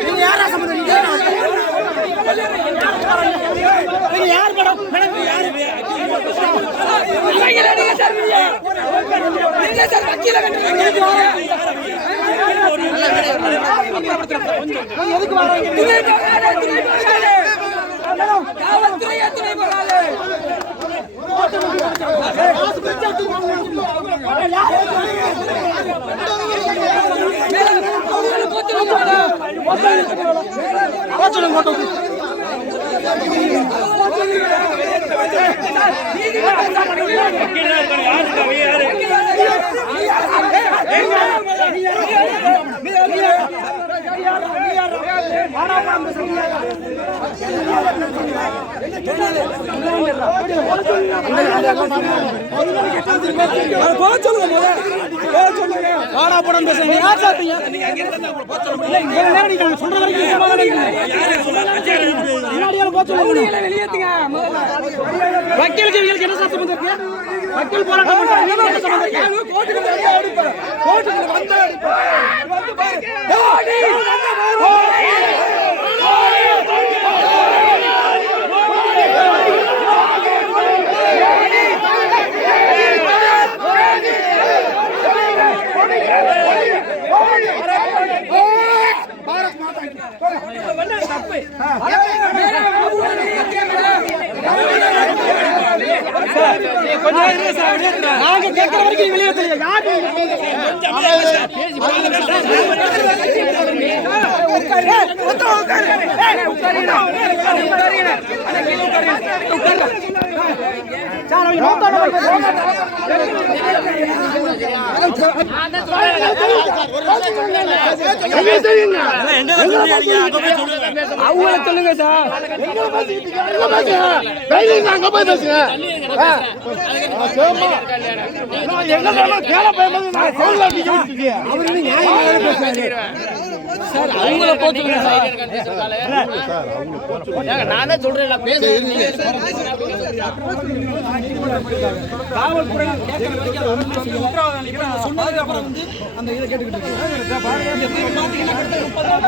நீங்க யாரா சம்பந்தம் நீங்க நீங்க யார் மேடம் மேடம் நீங்க யாரு இல்லைங்க நீங்க சார் நீங்க சார் வக்கீல எதுக்கு வராங்க காவல்துறை எத்தனை போறாரு வாடா படம் பேசுறீங்க யார் சாப்பிட்டீங்க இல்ல சொல்ற வரைக்கும் வெளியேத்துங்க வக்கீலுக்கு இவங்களுக்கு என்ன சார் சம்பந்தம் இருக்கு வக்கீல் போராட்டம் கோர்ட்டுக்கு வந்து அடிப்பேன் நாங்க கேட்கிற வரைக்கும் வெளியேற்றலையா யாரு அவங்கள சொல்லுங்க சார் அவங்கள போச்சு நானே சொல்றேன் காவல்துறை கேட்கிற வரைக்கும் அது வந்து உத்தரவாதம் அளிக்கிறேன். சொன்னதுக்கு அப்புறம் வந்து அந்த இதை கேட்டுக்கிட்டு இருக்கு.